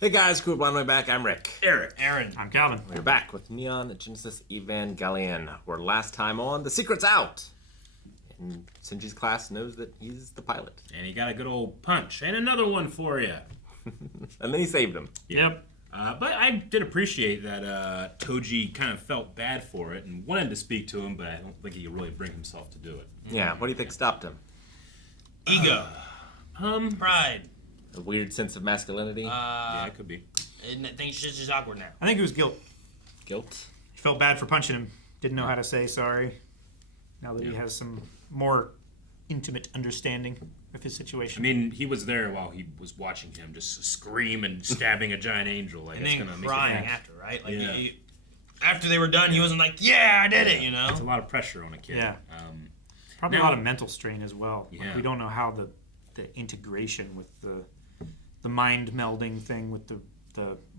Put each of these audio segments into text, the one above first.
Hey guys, cool blind way back. I'm Rick. Eric. Aaron. I'm Calvin. We're back with Neon Genesis Evangelion. Where last time on, the secret's out. And Shinji's class knows that he's the pilot. And he got a good old punch. And another one for you. And then he saved him. Yep. But I did appreciate that Toji kind of felt bad for it and wanted to speak to him, but I don't think he could really bring himself to do it. Yeah, what do you think stopped him? Ego. Pride. A weird sense of masculinity? Yeah, it could be. I think it's just awkward now. I think it was guilt. Guilt? He felt bad for punching him. Didn't know how to say sorry. Now that he has some more intimate understanding of his situation. I mean, he was there while he was watching him just scream and stabbing a giant angel. Like, And it's then gonna crying make it after, right? Like Yeah. after they were done, he wasn't like, "Yeah, I did it," you know. It's a lot of pressure on a kid. Yeah. Probably now- a lot of mental strain as well. Yeah. Like we don't know how the integration with the mind melding thing with the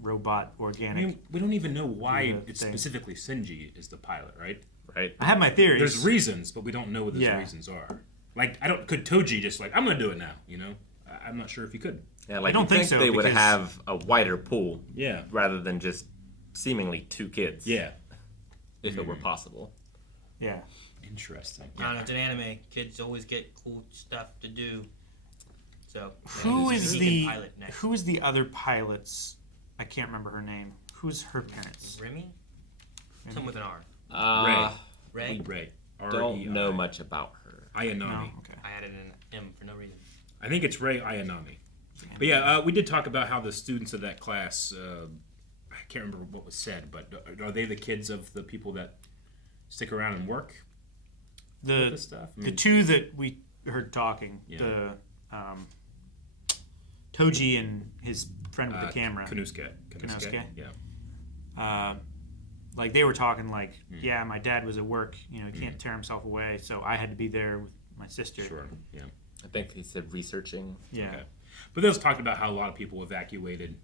robot I organic. mean, we don't even know why Yeah, it's thing. specifically Shinji is the pilot, right? Right. I have my theories. There's reasons, but we don't know what those Yeah. reasons are. Like, could Toji just like, I'm gonna do it now, you know? I'm not sure if he could. Yeah, like I don't you'd think so, they would because- have a wider pool Yeah. rather than just seemingly two kids. Yeah. If it were possible. Yeah. Interesting. I don't know. It's an anime. Kids always get cool stuff to do. So Who maybe is he the can pilot next? who is the other pilot's? I can't remember her name. Who's her parents? Remy? Something with an R. Ray? Ray. Don't R-E-I. know much about her. Ayanami. No. Okay. I added an M for no reason. I think it's Ray Ayanami. But yeah, we did talk about how the students of that class, I can't remember what was said, but are they the kids of the people that stick around and work with this stuff? I The mean, two that we heard talking, Yeah. the Toji and his friend with the camera, Konosuke. Konosuke? Yeah. like they were talking like, yeah, my dad was at work, he can't tear himself away, so I had to be there with my sister. Sure. Yeah. I think he said researching. Yeah. Okay. But they also talked about how a lot of people evacuated,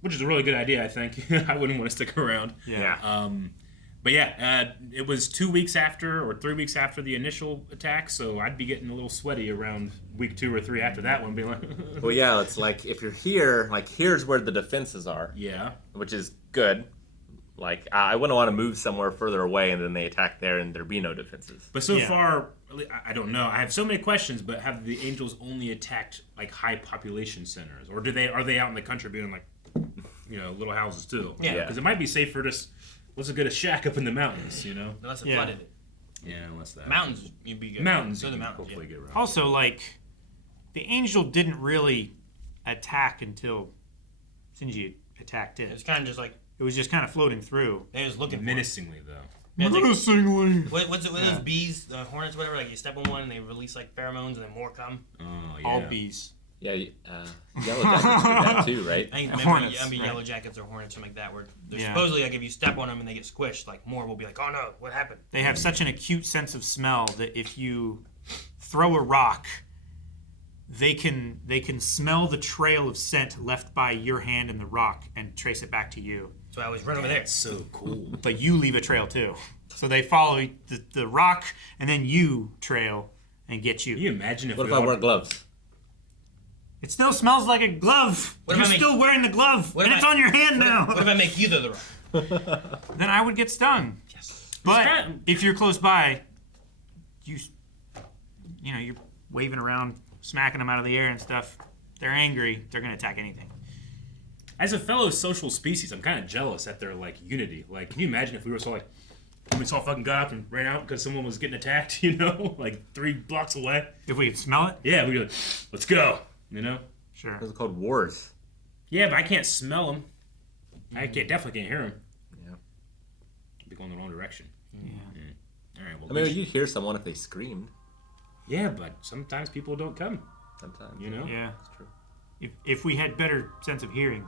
which is a really good idea, I think. I wouldn't want to stick around. Yeah. But yeah, it was 2 weeks after or 3 weeks after the initial attack, so I'd be getting a little sweaty around week 2 or 3 after that one, being like, Well, yeah, it's like if you're here, like here's where the defenses are, yeah, which is good. Like I wouldn't want to move somewhere further away and then they attack there and there be no defenses. But so Yeah. far, I don't know. I have so many questions, but have the Angels only attacked like high population centers, or are they out in the country being like, little houses too? Yeah. Because it might be safer to let's get a shack up in the mountains, Unless it Yeah. flooded it. Yeah, unless that Mountains, you'd be good. mountains, So you the can mountains, hopefully yeah. get around. Also, like, the Angel didn't really attack until Shinji attacked It it. was kind of just like, It was just kind of floating through. they was looking for it. Menacingly though. Yeah, it's like, Menacingly. what's it with those bees, hornets, whatever? Like you step on one and they release like pheromones and then more come. Oh yeah. All bees. Yeah, Yellow Jackets do that too, right? I think Hornets, maybe right. yellow jackets or hornets, something like that. Where they're Yeah. supposedly like if you step on them and they get squished, like more will be like, oh no, what happened? They have such an acute sense of smell that if you throw a rock, they can smell the trail of scent left by your hand in the rock and trace it back to you. So I always run over there. That's so cool. But you leave a trail too. So they follow the rock and then you trail and get you. Can you imagine if What we if I all- wear gloves? It still smells like a glove. What if You're I make- still wearing the glove, What and if it's I- on your hand now. What if I make you the rock? Then I would get stung. Yes. But kind if you're close by, you're waving around, smacking them out of the air and stuff. They're angry. They're gonna attack anything. As a fellow social species, I'm kind of jealous at their like unity. Like, can you imagine if we all fucking got up and ran out because someone was getting attacked? Like 3 blocks away. If we could smell it, Yeah, we'd be like, let's go. sure. Those are called wars. Yeah, but I can't smell them. Definitely can't hear them. Yeah. Be going the wrong direction. Yeah. All right. Well, I mean, you'd hear someone if they screamed. yeah, but sometimes people don't come. Sometimes. Yeah. That's true. If we had better sense of hearing,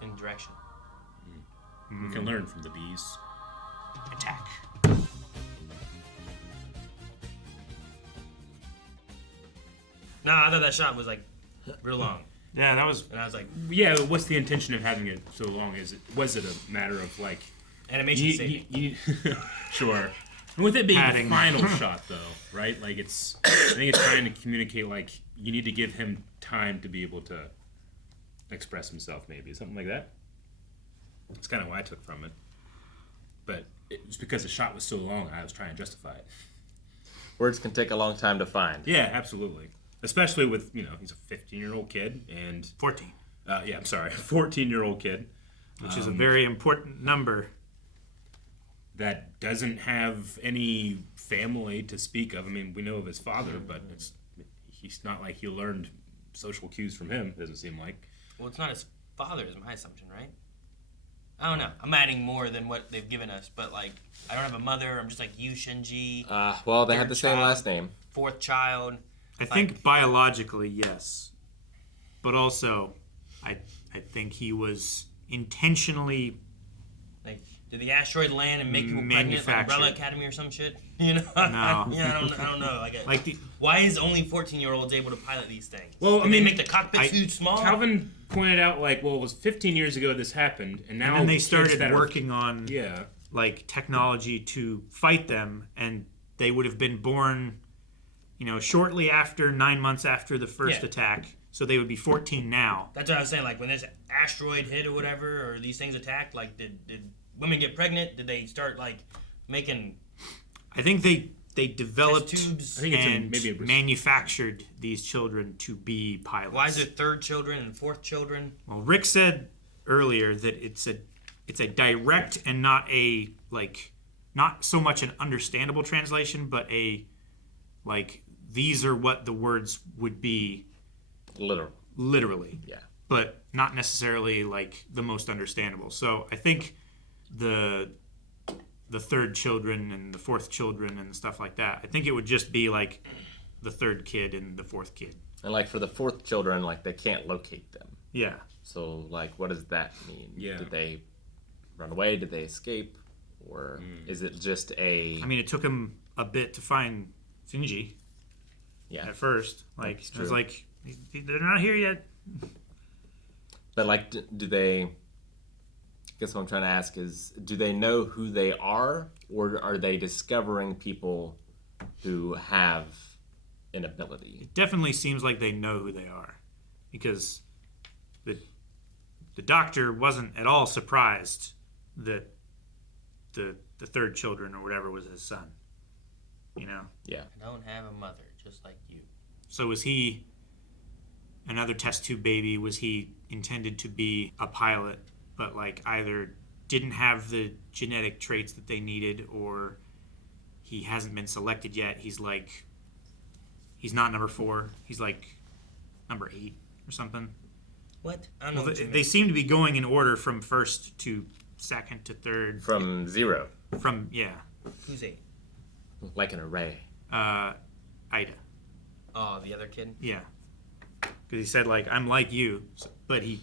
In direction. We can learn from the bees. attack. No, I thought that shot was like real long, Yeah, that was. and I was like, Yeah, what's the intention of having it so long? Was it a matter of like animation saving. sure. And with it being Padding. the final shot, though, right? Like I think it's trying to communicate like you need to give him time to be able to express himself, maybe something like that. That's kind of what I took from it. But it was because the shot was so long, I was trying to justify it. Words can take a long time to find. Yeah, absolutely. Especially with, he's a 15-year-old kid and 14. 14-year-old kid, Which is a very important number. that doesn't have any family to speak of. I mean, we know of his father, but he's not like he learned social cues from him, doesn't seem like. Well, it's not his father, is my assumption, right? I don't know. I'm adding more than what they've given us, but like, I don't have a mother. I'm just like you, Shinji. Well, they had Third the same child. last name. Fourth child. I think biologically, yes. But also, I think he was intentionally Like, did the asteroid land and make people pregnant, like Manufactured. Umbrella Academy or some shit? You know? No. I don't know. like Why is only 14-year-olds able to pilot these things? Well, Did I mean, they make the cockpit too small? Calvin pointed out, like, well, it was 15 years ago this happened, and now and then they kids started that are- working on Yeah. like technology to fight them, and they would have been born, shortly after 9 months after the first Yeah. attack. So they would be 14 now. That's what I was saying. Like, when this asteroid hit or whatever, or these things attacked, like, did women get pregnant? Did they start, like, making I think they developed test tubes? I think it's and maybe it was- manufactured these children to be pilots. Why is there third children and fourth children? Well, Rick said earlier that it's a direct and not a not so much an understandable translation, but a these are what the words would be literally, Yeah. but not necessarily like the most understandable. So I think the third children and the fourth children and stuff like that, I think it would just be like the third kid and the fourth kid. And like for the fourth children, like they can't locate them. Yeah. So like, what does that mean? Yeah. Did they run away? Did they escape? Or is it just a? I mean, it took him a bit to find Shinji Yeah. at first. Like, That's it was true. like, they're not here yet. But like, do they? I guess what I'm trying to ask is, do they know who they are, or are they discovering people who have an ability? It definitely seems like they know who they are, because the doctor wasn't at all surprised that the third children or whatever was his son. Yeah. I don't have a mother, just like you. So was he another test tube baby? Was he intended to be a pilot, but like either didn't have the genetic traits that they needed, or he hasn't been selected yet? He's not number 4. He's like number 8 or something. What? I don't know Well, what you they mean. seem to be going in order from first to second to third. From 0, Who's 8? like an array. Ida. Oh, the other kid? Yeah. Because he said like, I'm like you, but I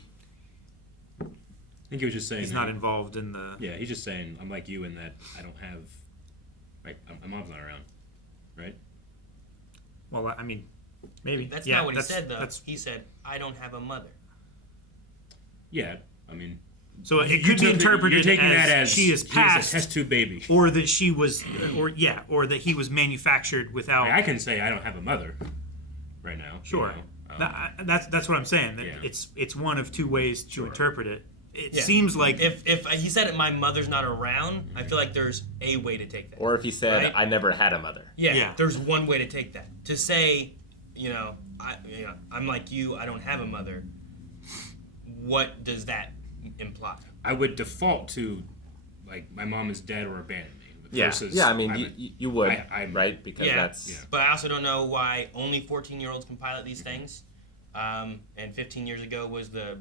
think he was just saying he's not involved in the. Yeah, he's just saying I'm like you in that I don't have, like, my mom's not around, right? Well, I mean, maybe. That's Yeah, not what he said, though. That's, He said, I don't have a mother. Yeah, I mean, so it you could be took it- interpreted you're taking as, that as she is a past, test tube baby. or that she was, or that he was manufactured without. I can say I don't have a mother right now. Sure. You know, That's what I'm saying. That Yeah. it's one of two ways to Sure. interpret it. It Yeah. seems like If he said it, my mother's not around, I feel like there's a way to take that. Or if he said, Right? I never had a mother. Yeah, there's one way to take that. To say, I'm like you, I don't have a mother. What does that imply? I would default to, like, my mom is dead or abandoned me. Yeah. versus Yeah, I mean, I'm- you would, I'm- right? Because Yeah. that's. Yeah. But I also don't know why only 14-year-olds can pilot these things. And 15 years ago was the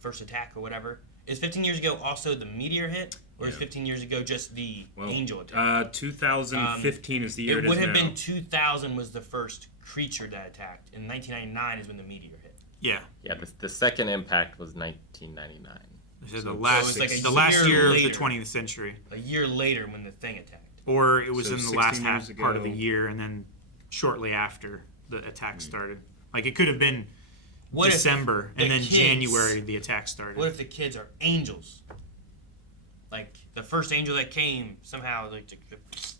first attack or whatever. Is 15 years ago also the meteor hit, or is Yeah. 15 years ago just the well, angel attack? 2015 is the year It it would is have now. been 2000 was the first creature that attacked, and 1999 is when the meteor hit. yeah. Yeah, the second impact was 1999. This is So- the so last it was like a the last year year of later. the 20th century, A year later when the thing attacked. or it was So in the last 16 half years part of the ago. year, and then shortly after the attack started. Like it could have been What if December, the and then kids- January the attack started. What if the kids are angels? Like the first angel that came somehow, like,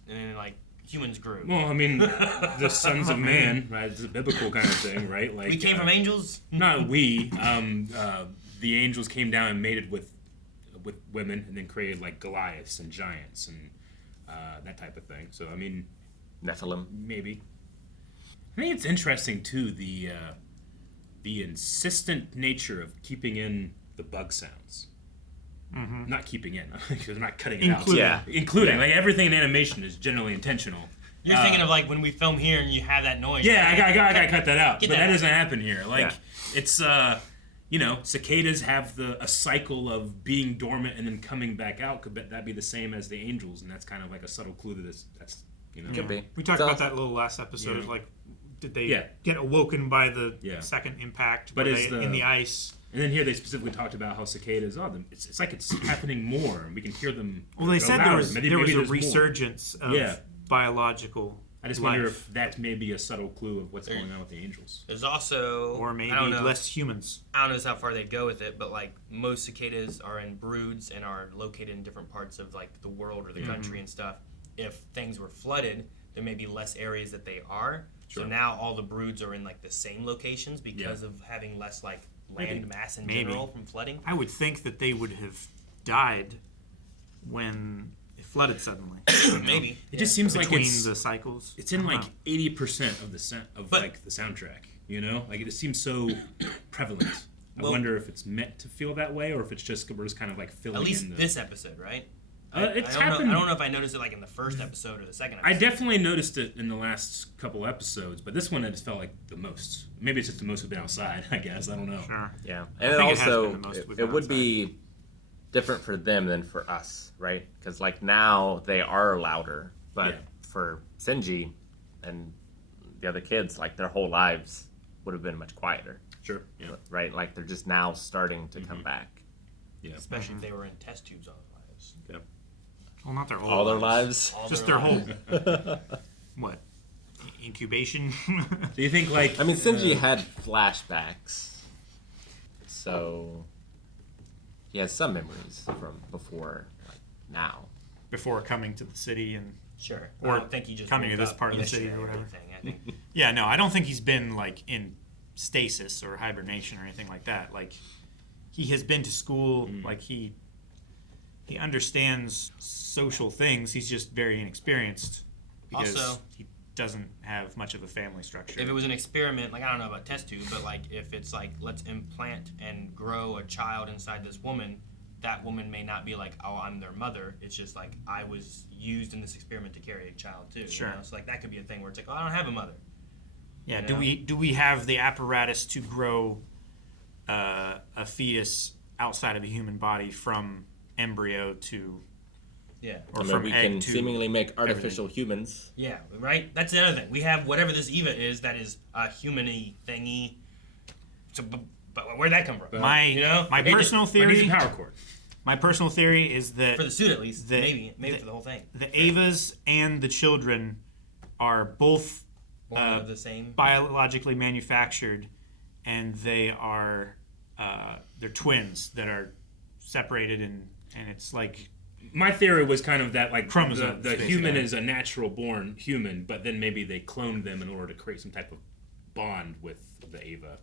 and then like humans grew. Well, I mean, the sons of man, right? It's a biblical kind of thing, right? Like We came from angels. not we. The angels came down and mated with women, and then created like Goliaths and giants and that type of thing. So I mean, Nephilim. maybe. I think it's interesting too the insistent nature of keeping in the bug sounds. Not keeping in, because they're not cutting it Including. out. Including, like everything in animation is generally intentional. You're thinking of like when we film here and you have that noise. Yeah, right? I got to cut that out. Get But that that out. doesn't happen here. Like Yeah. it's cicadas have a cycle of being dormant and then coming back out. Could that be the same as the angels? And that's kind of like a subtle clue to this. That's Could be. We talked So- about that a little last episode. Yeah. Like, did they Yeah. get awoken by the Yeah. second impact? But Were is they in the ice? And then here they specifically talked about how cicadas. It's like it's happening more, and we can hear them. Well, they go said louder. there Maybe was a there's more. resurgence of Yeah. biological I just life. wonder if that may be a subtle clue of what's going on with the angels. There's also, or maybe I don't know, less humans. I don't know how far they go with it, but like most cicadas are in broods and are located in different parts of like the world or the country and stuff. If things were flooded, there may be less areas that they are. Sure. So now all the broods are in like the same locations because of having less like land Maybe. mass in Maybe. general from flooding. I would think that they would have died when it flooded suddenly. Maybe. It just seems like Between it's the cycles. it's in I don't like know. 80% of the But- like the soundtrack. You know, like it just seems so prevalent. I Well- wonder if it's meant to feel that way, or if it's just we're just kind of like filling At least in the. this episode, right? It's I don't happened. know, I don't know if I noticed it like in the first episode or the second I episode. definitely noticed it in the last couple episodes, but this one I just felt like the most. Maybe it's just the most we've been outside. I guess I don't know. Sure. Yeah, I and it think it has also been the most we've it been would outside. be different for them than for us, right? Because like now they are louder, but Yeah. for Shinji and the other kids, like their whole lives would have been much quieter, Sure. Yeah. right? Like they're just now starting to come back. Yeah. Especially if they were in test tubes all their lives. Yeah. Well, not their whole All their lives. All Just their their whole lives. what? Incubation? Do you think like? I mean, Shinji had flashbacks, so he has some memories from before, like now. Before coming to the city and Sure. Or I don't think he just coming to woke this up part of the yesterday city or whatever. anything. I think yeah, no, I don't think he's been like in stasis or hibernation or anything like that. Like he has been to school, like he understands social things. He's just very inexperienced because Also- he doesn't have much of a family structure. if it was an experiment, like I don't know about test tube, but like if it's like let's implant and grow a child inside this woman, that woman may not be like, oh, I'm their mother. It's just like I was used in this experiment to carry a child too. Sure. You know? So like that could be a thing where it's like, oh, I don't have a mother. Yeah. You Do know? we have the apparatus to grow a fetus outside of a human body from embryo to Yeah. or I mean, from we egg can to seemingly make artificial humans. Yeah. Right. That's the other thing. We have whatever this Eva is that is a human-y thingy. So, but where'd that come from? my You know? my It- personal I need theory. a power cord. My personal theory is that for the suit at least, the- maybe for the whole thing. the Avas and the children are both Born of the same. biologically manufactured, and they are they're twins that are separated, and it's like My theory was kind of that like Chromosomes, the basically. human is a natural born human, but then maybe they cloned them in order to create some type of bond with the Ava.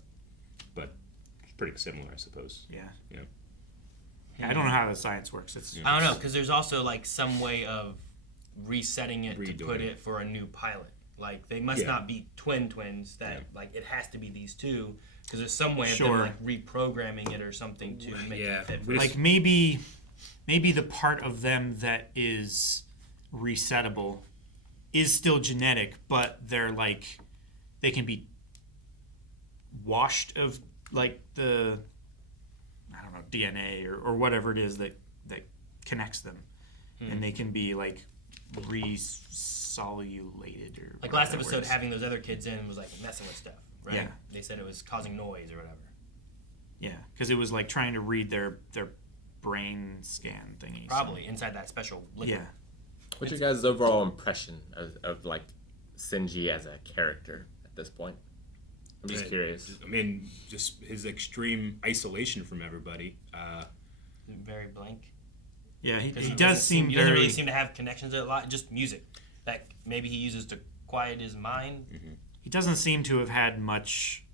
But it's pretty similar, I suppose. yeah. Yeah. I don't know how the science works. It's I don't know, because there's also like some way of resetting it to Redoing put it. it for a new pilot. Like they must Yeah. not be twins. That Yeah. like it has to be these two, because there's some way of Sure. them like reprogramming it or something to make Yeah. it fit. We For just- like maybe the part of them that is resettable is still genetic, but they're like they can be washed of like the I don't know DNA or whatever it is that connects them, and they can be like resolulated or like whatever last that episode, word is. having those other kids in was like messing with stuff, right? Yeah. They said it was causing noise or whatever. Yeah, because it was like trying to read their brain scan thingies. Probably inside that special liquid. Yeah. What's your guys' overall impression of like Shinji as a character at this point? I'm just Yeah, curious. I mean, just his extreme isolation from everybody. Very blank. Yeah, he Doesn't does seem he doesn't very. really seem to have connections to a lot. Just music. that maybe he uses to quiet his mind. He doesn't seem to have had much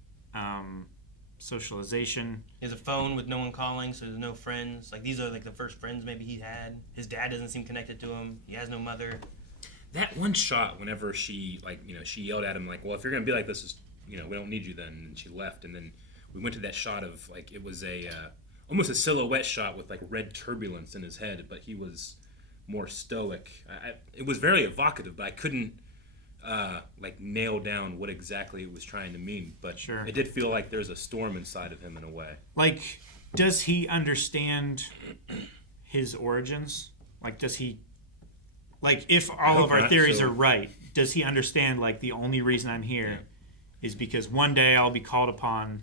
socialization. He has a phone with no one calling, so there's no friends. Like, these are like the first friends maybe he had. His dad doesn't seem connected to him. He has no mother. That one shot, whenever she, like, you know, she yelled at him, like, well, if you're going to be like this, you know, we don't need you then. And she left. And then we went to that shot of, like, it was almost a silhouette shot with, like, red turbulence in his head, but he was more stoic. It was very evocative, but I couldn't, like, nail down what exactly it was trying to mean. But Sure. It did feel like there's a storm inside of him in a way. Like, does he understand his origins? Like, does he... Like, if all of our not, theories so- are right, does he understand, like, the only reason I'm here is because one day I'll be called upon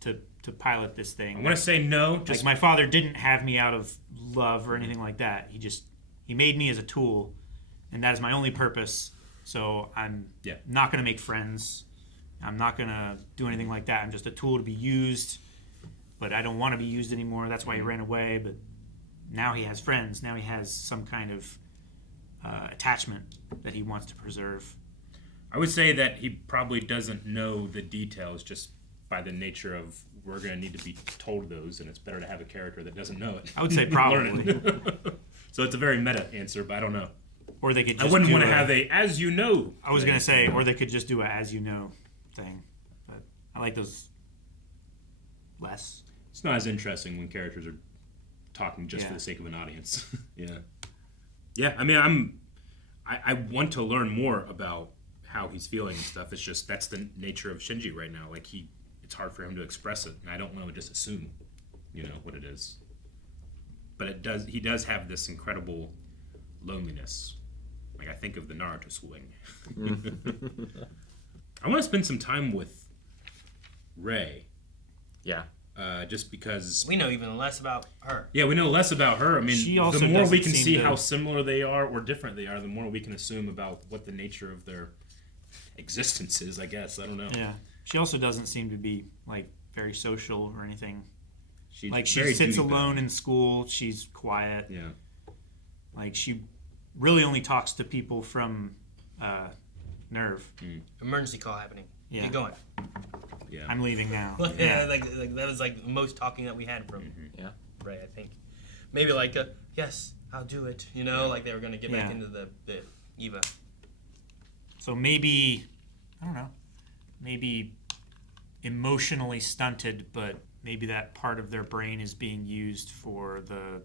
to pilot this thing? I want to say no. Like, Just my father didn't have me out of love or anything like that. He made me as a tool, and that is my only purpose. So I'm not going to make friends. I'm not going to do anything like that. I'm just a tool to be used, but I don't want to be used anymore. That's why he ran away. But now he has friends. Now he has some kind of attachment that he wants to preserve. I would say that he probably doesn't know the details just by the nature of we're going to need to be told those, and it's better to have a character that doesn't know it. I would say Learn probably. it. So it's a very meta answer, but I don't know. Or they could I just wouldn't do want to have a as you know. I was thing. going to say, or they could just do a as you know thing. But I like those less. It's not as interesting when characters are talking just for Yeah. the sake of an audience. Yeah. I mean, I want to learn more about how he's feeling and stuff. It's just that's the nature of Shinji right now. Like it's hard for him to express it, and I don't want to just assume, you know, what it is. But he does have this incredible loneliness. Like, I think of the Naruto swing. I want to spend some time with Rei. Yeah. Just because We know even less about her. we know less about her. I mean, She also the more we doesn't can seem see to- how similar they are or different they are, the more we can assume about what the nature of their existence is, I guess. I don't know. Yeah. She also doesn't seem to be like very social or anything. She's Like, she very sits duty-bound. alone in school. She's quiet. Yeah. Like, she really only talks to people from Nerve. Emergency call happening. Yeah. Get going. Yeah. I'm leaving now. Yeah, like that was like the most talking that we had from Yeah. Ray, I think. Maybe like, yes, I'll do it. You know, like they were going to get back Yeah. into the Eva. So maybe, I don't know, maybe emotionally stunted, but maybe that part of their brain is being used for the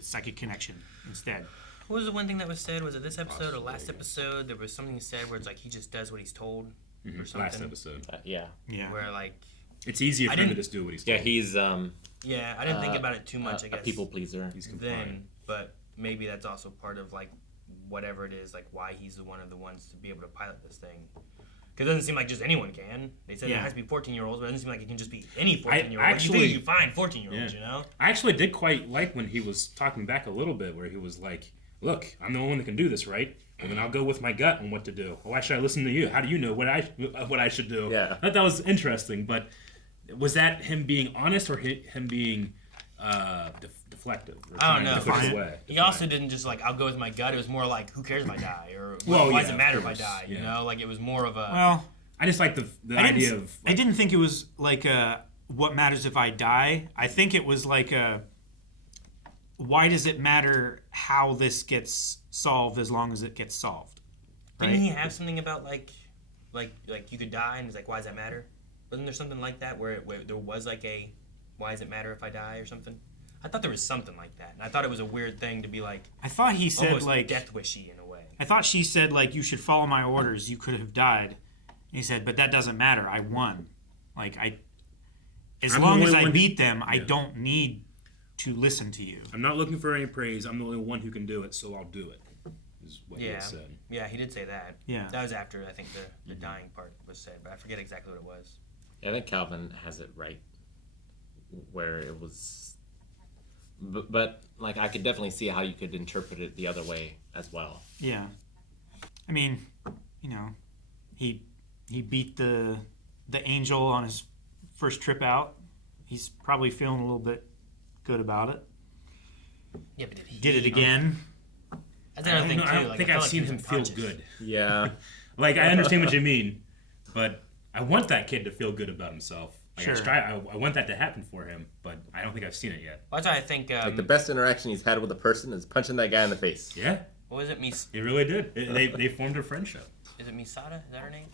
psychic connection instead. What was the one thing that was said? Was it this episode or last episode? There was something said where it's like he just does what he's told or something. Last episode. Yeah. Yeah. Where like, It's easier I for him to didn't- just do what he's Yeah, told. he's yeah, I didn't think about it too much, I a guess. people pleaser. He's compliant. Then, but maybe that's also part of like whatever it is, like why he's one of the ones to be able to pilot this thing. Because it doesn't seem like just anyone can. They said Yeah. it has to be 14-year-olds, but it doesn't seem like it can just be any 14-year-old. actually- you think you find 14-year-olds, Yeah. you know? I actually did quite like when he was talking back a little bit, where he was like, "Look, I'm the only one that can do this, right? And then I'll go with my gut on what to do. Why should I listen to you? How do you know what I should do?" Yeah. I thought that was interesting. But was that him being honest or him being deflective? Or I don't trying to know. push it Defiant. away? He also didn't just like, I'll go with my gut. It was more like, who cares if I die? Or Well, why yeah, does it of matter if I course, die? You yeah. know? Like it was more of a... Well, I just like the I idea didn't, of. I didn't think it was like what matters if I die. I think it was like why does it matter how this gets solved as long as it gets solved? Didn't he have something about like you could die and he's like, why does that matter? Wasn't there something like that where there was like a, why does it matter if I die or something? I thought there was something like that, and I thought it was a weird thing to be like I thought he said almost like death wishy in a way. I thought she said like you should follow my orders. You could have died. And he said, but that doesn't matter. I won. Like as I'm the long as only I one- beat them, I Yeah. don't need to listen to you. I'm not looking for any praise. I'm the only one who can do it, so I'll do it. Is what he Yeah, had said. yeah, he did say that. Yeah. That was after I think the dying part was said, but I forget exactly what it was. Yeah, I think Calvin has it right, where it was. But like, I could definitely see how you could interpret it the other way as well. Yeah. I mean, you know, he beat the angel on his first trip out. He's probably feeling a little bit good about it. Yeah, but did he Did it again. That's another thing too. I don't like, think I I've felt seen like he him was feel unconscious. good. Yeah. Like, I understand what you mean, but I want that kid to feel good about himself. Like, Sure. I want that to happen for him, but I don't think I've seen it yet. Well, that's why I think. Like the best interaction he's had with a person is punching that guy in the face. Yeah, What was it? he really did. They formed a friendship. Is it Misada? Is that her name?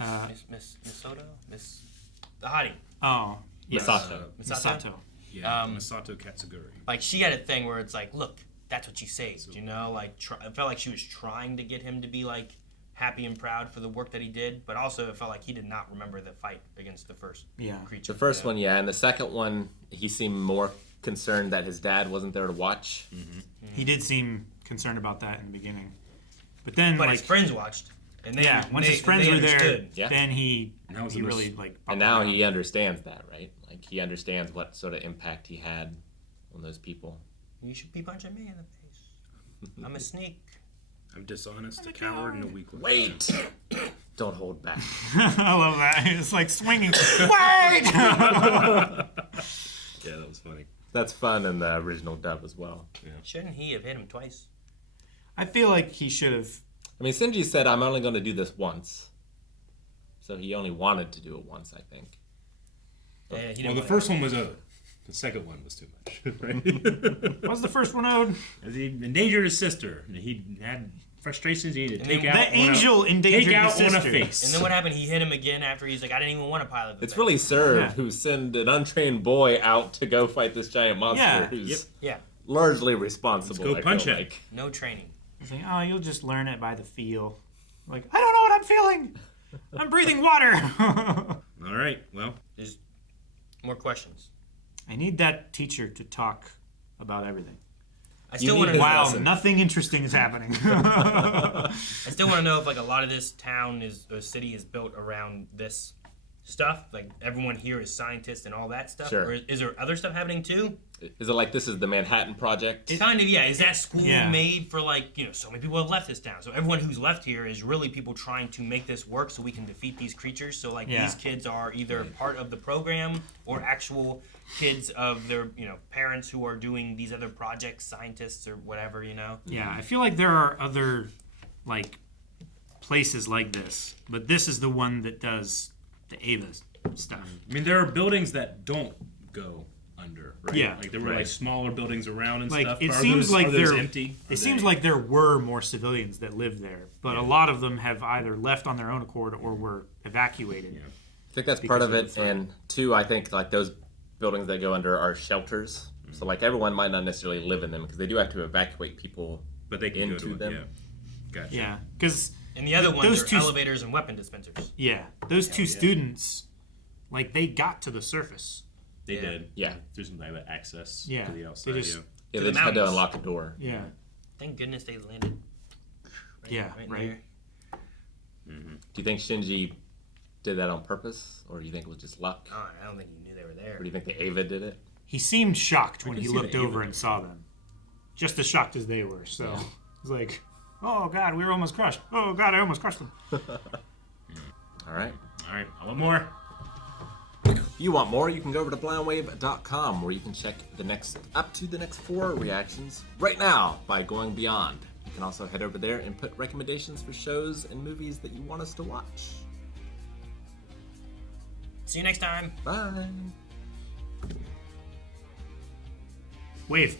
Uh, Miss Soto? Miss the hottie. Oh, yes. Misato. Misato. Yeah, Masato Katsuguri. Like she had a thing where it's like, look, that's what you saved, you know. Like I felt like she was trying to get him to be like happy and proud for the work that he did, but also it felt like he did not remember the fight against the first creature. The first one, yeah, and the second one, he seemed more concerned that his dad wasn't there to watch. He did seem concerned about that in the beginning, but then But like his friends watched, and they once his friends were there, understood. Yeah. then he was he a really like. And now he understands that, right? Like he understands what sort of impact he had on those people. You should be punching me in the face. I'm a sneak. I'm dishonest, a coward, and a weak one. Wait! Don't hold back. I love that. It's like swinging. Wait! Yeah, that was funny. That's fun in the original dub as well. Shouldn't he have hit him twice? I feel like he should have. I mean, Shinji said, I'm only going to do this once. So he only wanted to do it once, I think. Yeah, he didn't Well, the want first one was owed. The second one was too much. Right? What was the first one owed? As he endangered his sister. He had frustrations he needed to take then out. The angel endangered take out his on a sister. face. And then what happened? He hit him again after he's like, I didn't even want to pilot the It's thing. really Serve Yeah. who sent an untrained boy out to go fight this giant monster Yeah. who's Yeah, largely responsible. Let's go I punch feel him. like. no training. He's like, oh, you'll just learn it by the feel. Like, I don't know what I'm feeling. I'm breathing water. All right, well, There's more questions. I need that teacher to talk about everything. I still need want to his know. Wow, lesson. nothing interesting is happening. I still want to know if like a lot of this town is or city is built around this stuff. Like everyone here is scientists and all that stuff. Sure. Or is there other stuff happening too? Is it like this is the Manhattan Project? Kind of, yeah. Is that school Yeah. made for like, you know, so many people have left this town. So everyone who's left here is really people trying to make this work so we can defeat these creatures. So like Yeah. these kids are either part of the program or actual kids of their, you know, parents who are doing these other projects, scientists or whatever, you know. Yeah, I feel like there are other, like, places like this. But this is the one that does the Ava stuff. I mean, there are buildings that don't go under, right? Yeah. Like there were like smaller buildings around and Like, stuff. it Are seems those, like are those they're empty. Are It seems they- like there were more civilians that lived there, but a lot of them have either left on their own accord or were evacuated. I think that's part Because of of it. the threat. And two, I think like those buildings that go under are shelters. So like everyone might not necessarily live in them because they do have to evacuate people but they can into go to them. it. Yeah. Gotcha. Yeah, because And the other ones Those are two- elevators and weapon dispensers. those two students, like, they got to the surface. They Yeah. did. Yeah. There's some type of access Yeah. to the They outside. just- Yeah. Yeah, To they the just had to mountains. unlock a door. Yeah, Thank goodness they landed. yeah, right. there. Do you think Shinji did that on purpose, or do you think it was just luck? Oh, I don't think he knew they were there. Or do you think the Ava did it? He seemed shocked when can he see looked the over Ava. and saw them, just as shocked as they were. So he's like, "Oh God, we were almost crushed. Oh God, I almost crushed them." All right. All right. I want more. If you want more, you can go over to blindwave.com where you can check up to the next 4 reactions right now by going beyond. You can also head over there and put recommendations for shows and movies that you want us to watch. See you next time. Bye. Wave.